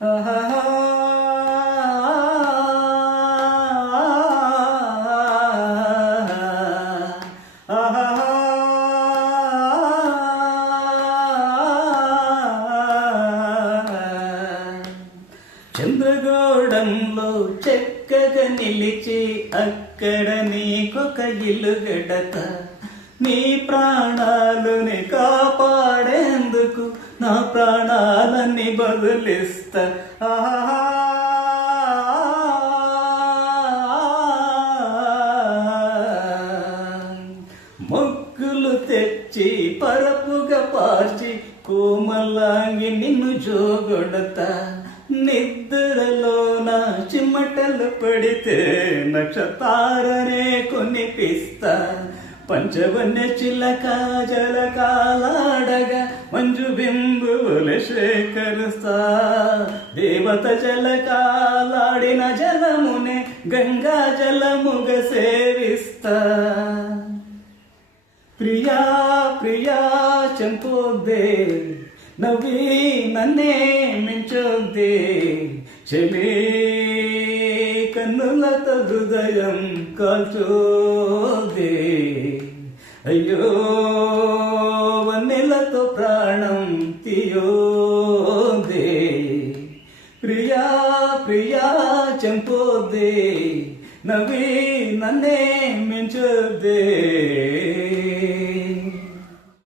చంద్రగౌడంలో చక్కగా నిలిచి అక్కడ నీకొక ఇల్లు గడత, నీ ప్రాణాలని కాపాడేందుకు నా ప్రాణాలన్నీ బదులిస్తా. మొక్కులు తెచ్చి పరపుగా పార్చి కోమలాంగి నిన్ను జోగొడతా, నిద్రలోన చిమ్మటలు పడితే నక్షతారనే కొనిపిస్తా. పంచవన్య చిలక జలకాలాడగా మంజు బిందువులు సేకరిస్తా, దేవత జలకాలాడిన జలమునే గంగా జలముగ సేవిస్తా. ప్రియా ప్రియా చంపోద్దే నవ్వి నన్నే మించొద్దే, చెలి కన్నులతో హృదయం కాల్చోదే, అయ్యో వన్నెలతో ప్రాణం తీయోదే. ప్రియా ప్రియా చంపోద్దే నవ్వి నన్నే మించొద్దే.